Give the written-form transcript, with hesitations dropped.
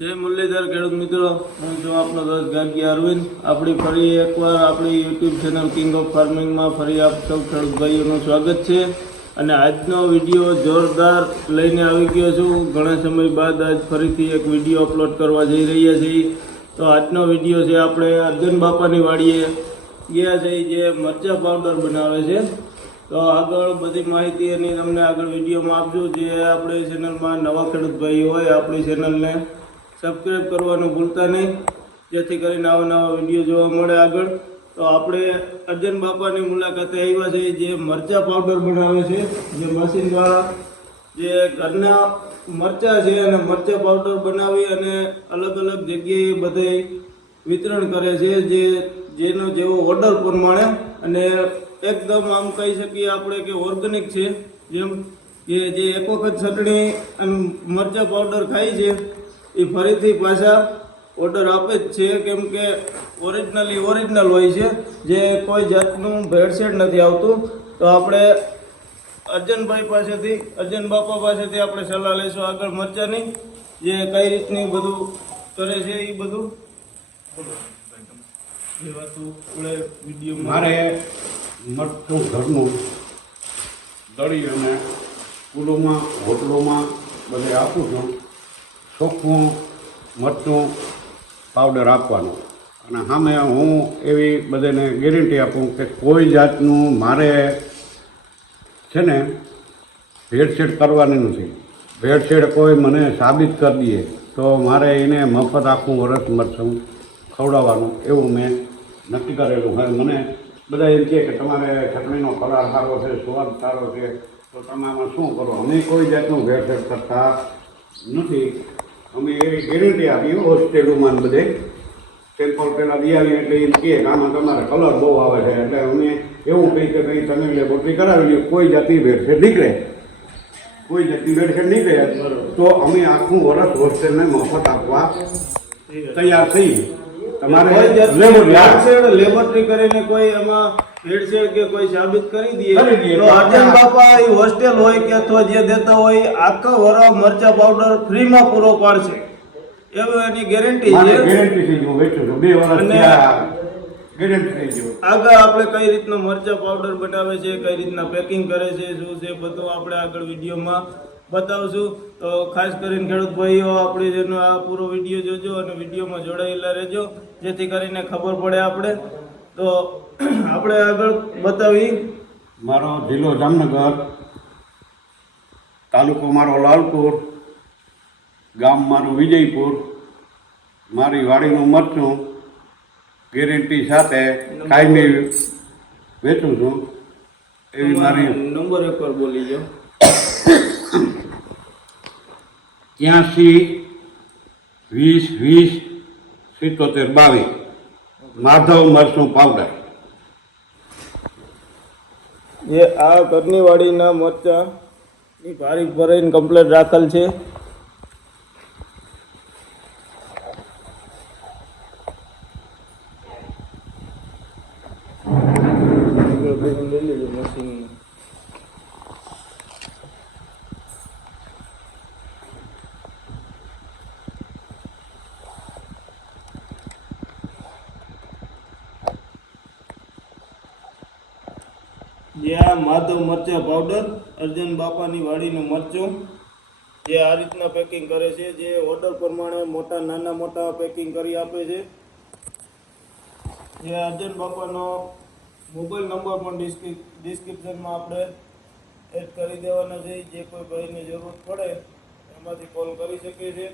જય મુરલીધર ખેડૂત મિત્રો, હું છું આપનો દોસ્ત ગાગી અરવિંદ. આપણી ફરી એકવાર આપણી યુટ્યુબ ચેનલ કિંગ ઓફ ફાર્મિંગમાં ફરી આપ સૌ ખેડૂત ભાઈઓનું સ્વાગત છે. અને આજનો વિડીયો જોરદાર લઈને આવી ગયો છું. ઘણા સમય બાદ આજ ફરીથી એક વિડીયો અપલોડ કરવા જઈ રહ્યા છીએ. તો આજનો વિડીયો છે આપણે અર્જન બાપાની વાડીએ ગયા છે, જે મરચાં પાવડર બનાવે છે. તો આગળ બધી માહિતી એની તમને આગળ વિડીયોમાં આપજો. જે આપણી ચેનલમાં નવા ખેડૂત ભાઈ હોય આપણી ચેનલને સબસ્ક્રાઈબ કરવાનું ભૂલતા નહીં, જેથી કરીને આવા નવા વિડીયો જોવા મળે આગળ. તો આપણે અર્જન બાપાની મુલાકાતે આવ્યા છે, જે મરચાં પાવડર બનાવે છે, જે મશીન દ્વારા જે ઘરના મરચાં છે અને મરચાં પાવડર બનાવી અને અલગ અલગ જગ્યાએ બધે વિતરણ કરે છે, જેનો જેવો ઓર્ડર પ્રમાણે. અને એકદમ આમ કહી શકીએ આપણે કે ઓર્ગેનિક છે. જેમ કે જે એક વખત ચટણી અને મરચાં પાવડર ખાય છે એ ફરીથી પાછા ઓર્ડર આપે જ છે, કેમ કે ઓરિજિનલ હોય છે, જે કોઈ જાતનું ભેળસેળ નથી આવતું. તો આપણે અર્જન બાપા પાસેથી આપણે સલાહ લઈશું આગળ મરચાંની, જે કઈ રીતની બધું કરે છે એ બધું. એ વાતો આપણે વિડીયોમાં મારે મરચું ઘરનું દળી અને સ્કૂલોમાં હોટલોમાં બધે આપું છું. ચોખ્ખું મરચું પાવડર આપવાનું, અને સામે હું એવી બધાને ગેરંટી આપું કે કોઈ જાતનું મારે છે ને ભેળસેળ કરવાની નથી. ભેળસેળ કોઈ મને સાબિત કરી દે તો મારે એને મફત આખું વરસ મરચું ખવડાવવાનું એવું મેં નક્કી કરેલું. હવે મને બધા એમ કહે કે તમારે ચટણીનો કલર સારો છે, સ્વાદ સારો છે, તો તમે આમાં શું કરો? અમે કોઈ જાતનું ભેળસેળ કરતા નથી. અમે એવી ગેરંટી આપી હોસ્ટેલોમાં બધે સેમ્પલ પહેલાં દઈ આવીએ એટલે એમ કહે કે આમાં તમારે કલર બહુ આવે છે, એટલે અમે એવું કહી કે ભાઈ તમે લેબોરેટરી કરાવી લો, કોઈ જાતની ભેળસેળ નીકળે તો અમે આખું વર્ષ હોસ્ટેલને મફત આપવા તૈયાર છીએ. તમારે લેબોરેટરી કરીને કોઈ એમાં ભેળસેળ કે કોઈ સાબિત કરી દે તો અર્જન બાપા એ હોસ્ટેલ હોય કે અથવા જે દેતા હોય આખા વરસ મરચા પાવડર ફ્રીમાં પૂરો પાડશે, એવું એની ગેરંટી છે. ગેરંટી થઈ ગયું, વેચું છું 2 વર્ષ ગેરંટી થઈ ગયું. આગળ આપણે કઈ રીતના મરચા પાવડર બનાવે છે, કઈ રીતના પેકિંગ કરે છે, શું છે બધું આપણે આગળ વિડીયોમાં બતાવશું. તો ખાસ કરીને ખેડૂત ભાઈઓ આપણી જેનો આ પૂરો વિડીયો જોજો અને વિડીયોમાં જોડાયેલા રહેજો, જેથી કરીને ખબર પડે આપણે. તો આપણે આગળ બતાવી. મારો જિલ્લો જામનગર, તાલુકો મારો લાલપુર, ગામ મારું વિજયપુર. મારી વાડીનું મરચું ગેરંટી સાથે કાયમી વેચું છું. એવી મારી નંબર એકવાર બોલી જાઓ. 83 20 20 77 22 માધવ મરચું પાવડર. જે આ ઘરની વાડીના મરચા ની ભારી ભરાઈને કમ્પ્લેટ રાખેલ છે. જે આ માધવ મરચા પાવડર અર્જન બાપાની વાડીનું મરચું, જે આ રીતના પેકિંગ કરે છે, જે ઓર્ડર પ્રમાણે નાના પેકિંગ કરી આપે છે. જે અર્જન બાપાનો મોબાઈલ નંબર પણ ડિસ્ક્રિપ્શનમાં આપણે એડ કરી દેવાનો છે. જે કોઈ ભાઈને જરૂર પડે એમાંથી કોલ કરી શકે છે.